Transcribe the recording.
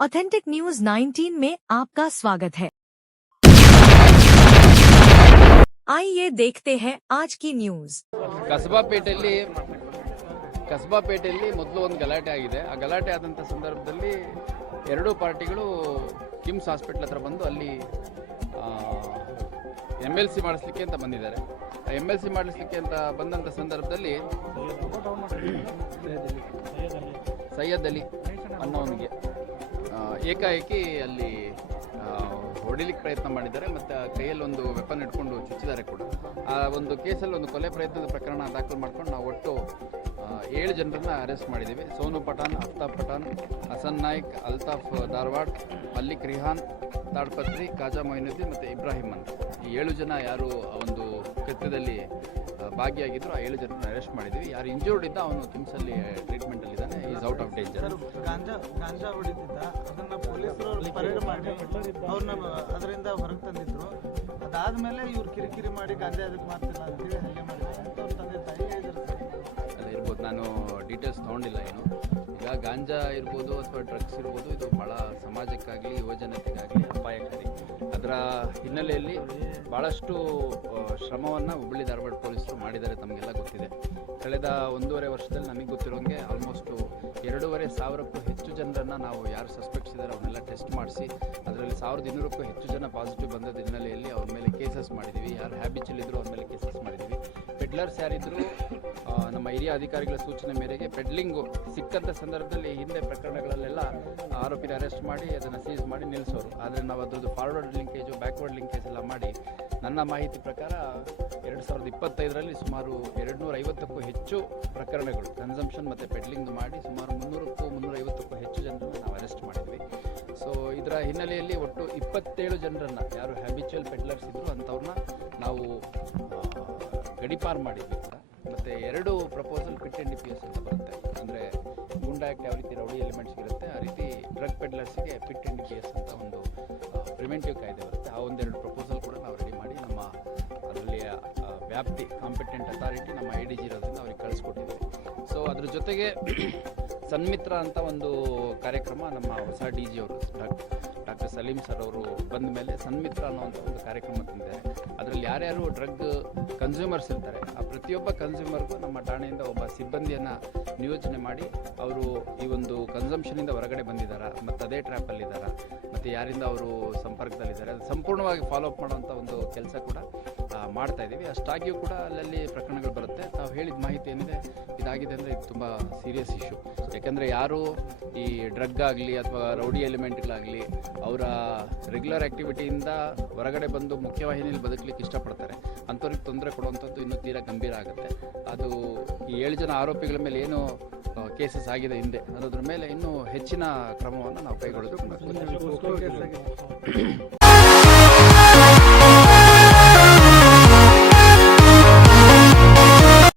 Authentic news 19 में आपका स्वागत है आइए देखते हैं आज की न्यूज ಕಸಬಾಪೇಟೆಯಲ್ಲಿ ಕಸಬಾಪೇಟೆಯಲ್ಲಿ ಮೊದಲು ಒಂದು ಗಲಾಟೆ ಆಗಿದೆ ಆ ಗಲಾಟೆ ಆದಂಥ ಸಂದರ್ಭದಲ್ಲಿ ಎರಡೂ ಪಾರ್ಟಿಗಳು ಕಿಮ್ಸ್ ಹಾಸ್ಪಿಟ್ಲ್ ಹತ್ರ ಬಂದು ಅಲ್ಲಿ ಎಮ್ ಎಲ್ ಸಿ ಮಾಡಿಸ್ಲಿಕ್ಕೆ ಅಂತ ಬಂದಿದ್ದಾರೆ ಆ ಎಮ್ ಎಲ್ ಸಿ ಮಾಡಿಸ್ಲಿಕ್ಕೆ ಅಂತ ಬಂದಂಥ ಸಂದರ್ಭದಲ್ಲಿ ಸೈಯದ್ ಅಲಿ ಅನ್ನೋವನಿಗೆ ಆ, ಏಕಾಏಕಿ ಅಲ್ಲಿ ಹೊಡಿಲಿಕ್ಕೆ ಪ್ರಯತ್ನ ಮಾಡಿದ್ದಾರೆ, ಮತ್ತು ಕೈಯಲ್ಲಿ ಒಂದು ವೆಪನ್ ಇಟ್ಕೊಂಡು ಚುಚ್ಚಿದ್ದಾರೆ ಕೂಡ. ಆ ಒಂದು ಕೇಸಲ್ಲಿ ಒಂದು ಕೊಲೆ ಪ್ರಯತ್ನದ ಪ್ರಕರಣ ದಾಖಲು ಮಾಡ್ಕೊಂಡು ನಾವು ಒಟ್ಟು ಏಳು ಜನರನ್ನ ಅರೆಸ್ಟ್ ಮಾಡಿದ್ದೀವಿ. ಸೋನು ಪಠಾನ್ ಅಫ್ತಾಬ್ ಪಠಾನ್ ಹಸನ್ ನಾಯ್ಕ್, ಅಲ್ತಾಫ್ ಧಾರವಾಡ್, ಮಲ್ಲಿಕ್ ರಿಹಾನ್ ತಾಡ್ಪತ್ರಿ ಕಾಜಾ ಮೊಯಿನುದ್ದೀನ್ ಮತ್ತು ಇಬ್ರಾಹಿಂ ಅಂತ ಈ ಏಳು ಜನ ಯಾರು ಆ ಒಂದು ಕೃತ್ಯದಲ್ಲಿ ಭಾಗಿಯಾಗಿದ್ರು ಆ ಏಳು ಜನರನ್ನ ಅರೆಸ್ಟ್ ಮಾಡಿದ್ದೀವಿ ಯಾರು ಇಂಜೂರ್ಡ್ ಇದ್ದ ಅವನು ಕಿಮ್ಸಲ್ಲಿ ಟ್ರೀಟ್ಮೆಂಟಲ್ಲಿದ್ದಾನೆ ಈಸ್ ಔಟ್ ಆಫ್ ಡೇಂಜರ್ ಗಾಂಜಾ ಗಾಂಜಾ ಹೊಡಿತಿದ್ದ. ಅದನ್ನ ಪೊಲೀಸರು ಪರೇಡ್ ಮಾಡಿ ಅವ್ರನ್ನ ಅದರಿಂದ ಹೊರಗೆ ತಂದಿದ್ರು. ಅದಾದ್ಮೇಲೆ ಇವ್ರು ಕಿರಿಕಿರಿ ಮಾಡಿ ಗಾಂಜಾ ಅದಕ್ಕೆ ಮಾಡ್ತಿಲ್ಲ ಅಂತೇಳಿ ಹಲ್ಲೆ ಮಾಡಿದ್ದಾರೆ ಅಂತ ಅವ್ರ ತಂದೆ ತಾಯಿ ಹೇಳಿದ್ರು ಸರ್. ಅಲ್ಲ ಇರ್ಬೋದು ನಾನು ಡೀಟೇಲ್ಸ್ ತೊಗೊಂಡಿಲ್ಲ ಏನು. ಈಗ ಗಾಂಜಾ ಇರ್ಬೋದು ಅಥವಾ ಡ್ರಗ್ಸ್ ಇರ್ಬೋದು ಇದು ಭಾಳ ಸಮಾಜಕ್ಕಾಗಲಿ ಯುವಜನತೆಗಾಗಲಿ ಅದರ ಹಿನ್ನೆಲೆಯಲ್ಲಿ ಭಾಳಷ್ಟು ಶ್ರಮವನ್ನು ಹುಬ್ಬಳ್ಳಿ ಧಾರವಾಡ ಪೊಲೀಸರು ಮಾಡಿದ್ದಾರೆ ತಮಗೆಲ್ಲ ಗೊತ್ತಿದೆ. ಕಳೆದ ಒಂದೂವರೆ ವರ್ಷದಲ್ಲಿ ನಮಗೆ ಗೊತ್ತಿರೋಂಗೆ ಆಲ್ಮೋಸ್ಟು ಎರಡೂವರೆ ಸಾವಿರಕ್ಕೂ ಹೆಚ್ಚು ಜನರನ್ನು ನಾವು ಯಾರು ಸಸ್ಪೆಕ್ಟ್ಸ್ ಇದ್ದಾರೆ ಅವನ್ನೆಲ್ಲ ಟೆಸ್ಟ್ ಮಾಡಿಸಿ, ಅದರಲ್ಲಿ ಸಾವಿರದ ಇನ್ನೂರಕ್ಕೂ ಹೆಚ್ಚು ಜನ ಪಾಸಿಟಿವ್ ಬಂದದ ಹಿನ್ನೆಲೆಯಲ್ಲಿ ಅವ್ರ ಮೇಲೆ ಕೇಸಸ್ ಮಾಡಿದ್ದೀವಿ ಯಾರು ಹ್ಯಾಬಿಚಲ್ಲಿದ್ದರೂ ಅವ್ರ ಮೇಲೆ ಕೇಸಸ್ ಮಾಡಿದ್ದೀವಿ ಪೆಡ್ಲರ್ಸ್ ಯಾರಿದ್ದರೂ ನಮ್ಮ ಹಿರಿಯ ಅಧಿಕಾರಿಗಳ ಸೂಚನೆ ಮೇರೆಗೆ ಪೆಡ್ಲಿಂಗು ಸಿಕ್ಕಂಥ ಸಂದರ್ಭದಲ್ಲಿ ಹಿಂದೆ ಪ್ರಕರಣಗಳಲ್ಲೆಲ್ಲ ಆರೋಪಿನ ಅರೆಸ್ಟ್ ಮಾಡಿ, ಅದನ್ನು ಸೀಸ್ ಮಾಡಿ ನಿಲ್ಲಿಸೋರು ಆದರೆ ನಾವು ಅದರದ್ದು ಫಾರ್ವರ್ಡ್ ಲಿಂಕೇಜು ಬ್ಯಾಕ್ವರ್ಡ್ ಲಿಂಕೇಜ್ ಎಲ್ಲ ಮಾಡಿ ನನ್ನ ಮಾಹಿತಿ ಪ್ರಕಾರ ಎರಡು ಸಾವಿರದ ಇಪ್ಪತ್ತೈದರಲ್ಲಿ ಸುಮಾರು ಎರಡು ನೂರ ಹೆಚ್ಚು ಪ್ರಕರಣಗಳು ಕನ್ಸಂಪ್ಷನ್ ಮತ್ತು ಪೆಡ್ಲಿಂಗ್ ಮಾಡಿ ಸುಮಾರು ಮುನ್ನೂರಕ್ಕೂ ಮುನ್ನೂರೈವತ್ತಕ್ಕೂ ಹೆಚ್ಚು ಜನರನ್ನು ನಾವು ಅರೆಸ್ಟ್ ಮಾಡಿದ್ವಿ. ಸೊ ಇದರ ಹಿನ್ನೆಲೆಯಲ್ಲಿ ಒಟ್ಟು ಇಪ್ಪತ್ತೇಳು ಜನರನ್ನು, ಯಾರು ಹ್ಯಾಬಿಚುವಲ್ ಪೆಡ್ಲರ್ಸ್ ಇದ್ದರು ಅಂಥವ್ರನ್ನ ನಾವು ಗಡಿಪಾರು ಮಾಡಿದ್ವಿ. ಮತ್ತು ಎರಡು proposal PIT N D P S ಅಂತ ಬರುತ್ತೆ. ಅಂದರೆ ಗುಂಡಾ ಆ್ಯಕ್ಟ್ ಯಾವ ರೀತಿ ರೌಡಿ ಎಲಿಮೆಂಟ್ಸ್ ಇರುತ್ತೆ, ಆ ರೀತಿ drug ಪೆಡ್ಲರ್ಸ್ಗೆ PIT N D P S ಅಂತ ಒಂದು ಪ್ರಿವೆಂಟಿವ್ ಕಾಯ್ದೆ ಬರುತ್ತೆ. ಆ ಒಂದೆರಡು ಪ್ರಪೋಸಲ್ ಕೂಡ ನಾವು ರೆಡಿ ಮಾಡಿ ನಮ್ಮ ಅದರಲ್ಲಿ ವ್ಯಾಪ್ತಿ ಕಾಂಪಿಟೆಂಟ್ ಅಥಾರಿಟಿ ನಮ್ಮ ಐ ಡಿ ಜಿ ಇರೋದನ್ನು ಅವ್ರಿಗೆ ಕಳಿಸ್ಕೊಟ್ಟಿದ್ದೀವಿ ಸೊ ಅದ್ರ ಜೊತೆಗೆ ಸನ್ಮಿತ್ರ ಅಂತ ಒಂದು ಕಾರ್ಯಕ್ರಮ ನಮ್ಮ ಹೊಸ ಡಿ ಜಿ ಅವರು ಡಾಕ್ಟರ್ ಸಲೀಂ ಸರ್ ಅವರು ಬಂದ ಮೇಲೆ ಸನ್ಮಿತ್ರ ಅನ್ನುವಂಥ ಒಂದು ಕಾರ್ಯಕ್ರಮ ತಂದಿದ್ದಾರೆ. ಅದರಲ್ಲಿ ಯಾರ್ಯಾರು ಡ್ರಗ್ ಕನ್ಸ್ಯೂಮರ್ಸ್ ಇರ್ತಾರೆ, ಆ ಪ್ರತಿಯೊಬ್ಬ ಕನ್ಸ್ಯೂಮರ್ಗೂ ನಮ್ಮ ಠಾಣೆಯಿಂದ ಒಬ್ಬ ಸಿಬ್ಬಂದಿಯನ್ನು ನಿಯೋಜನೆ ಮಾಡಿ ಅವರು ಈ ಒಂದು ಕನ್ಸಂಪ್ಷನಿಂದ ಹೊರಗಡೆ ಬಂದಿದ್ದಾರೆ, ಮತ್ತು ಅದೇ ಟ್ರ್ಯಾಪಲ್ಲಿದ್ದಾರಾ ಮತ್ತು ಯಾರಿಂದ ಅವರು ಸಂಪರ್ಕದಲ್ಲಿದ್ದಾರೆ, ಅದು ಸಂಪೂರ್ಣವಾಗಿ ಫಾಲೋ ಅಪ್ ಮಾಡುವಂಥ ಒಂದು ಕೆಲಸ ಕೂಡ ಮಾಡ್ತಾ ಇದ್ದೀವಿ ಅಷ್ಟಾಗಿಯೂ ಕೂಡ ಅಲ್ಲಲ್ಲಿ ಪ್ರಕರಣಗಳು ಬರುತ್ತೆ ತಾವು ಹೇಳಿದ ಮಾಹಿತಿ ಏನಿದೆ ಇದಾಗಿದೆ ಅಂದರೆ ಇದು ತುಂಬ ಸೀರಿಯಸ್ ಇಶ್ಯೂ ಯಾಕೆಂದರೆ ಯಾರು ಈ ಡ್ರಗ್ ಆಗಲಿ ಅಥವಾ ರೌಡಿ ಎಲಿಮೆಂಟ್ಗಳಾಗಲಿ ಅವರ ರೆಗ್ಯುಲರ್ ಆ್ಯಕ್ಟಿವಿಟಿಯಿಂದ ಹೊರಗಡೆ ಬಂದು ಮುಖ್ಯವಾಹಿನಿಯಲ್ಲಿ ಬದುಕಲಿಕ್ಕೆ ಇಷ್ಟಪಡ್ತಾರೆ ಅಂಥವ್ರಿಗೆ ತೊಂದರೆ ಕೊಡುವಂಥದ್ದು ಇನ್ನೂ ತೀರಾ ಗಂಭೀರ ಆಗುತ್ತೆ ಅದು ಈ ಏಳು ಜನ ಆರೋಪಿಗಳ ಮೇಲೆ ಏನು ಕೇಸಸ್ ಆಗಿದೆ ಹಿಂದೆ ಅನ್ನೋದ್ರ ಮೇಲೆ ಇನ್ನೂ ಹೆಚ್ಚಿನ ಕ್ರಮವನ್ನು ನಾವು ಕೈಗೊಳ್ಳೋದು